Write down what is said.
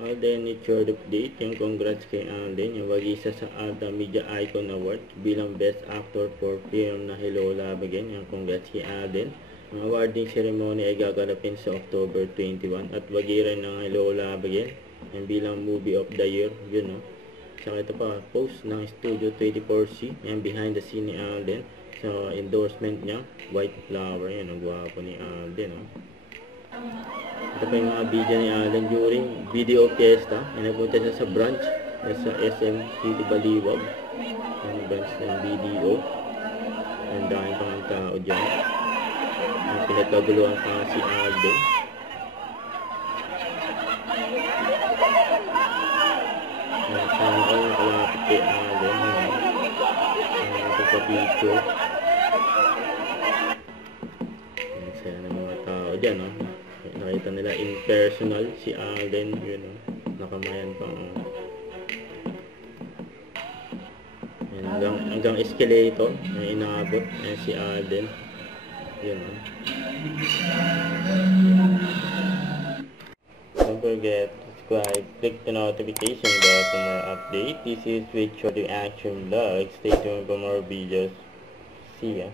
Alden, it's your update. Yung congrats kay Alden. Yung wag-isa sa Alta Media Icon Award bilang Best Actor for film na Hello Love Again. Yung congrats kay Alden. Ang awarding ceremony ay gaganapin sa October 21 at wagiran ng Hello Love Again. Yung bilang Movie of the Year. Yun, no? Saka ito pa, post ng Studio 24C. Yung behind the scene ni Alden. So, endorsement niya, White Flower. Yan, ang gwapo ni Alden, no? Ito pa yung mga video ni Alden during video fiesta. Nagpunta siya sa branch sa SM City Baliwag. Yung branch ng BDO. Ang daming pang tao dyan. Ang pinagkaguluhan pa si Alden. Sana ko nakalapit kay Alden. Ito pa picture. Saya ng mga tao dyan, no? Nakita nila in personal si Alden, yun, no? Nakamayan pa, hanggang escalator na inaabot si Alden, yun, no? Don't forget to subscribe, click the notification bell for more updates. This is Rich for the Action Vlog. Stay tuned for more videos. See ya.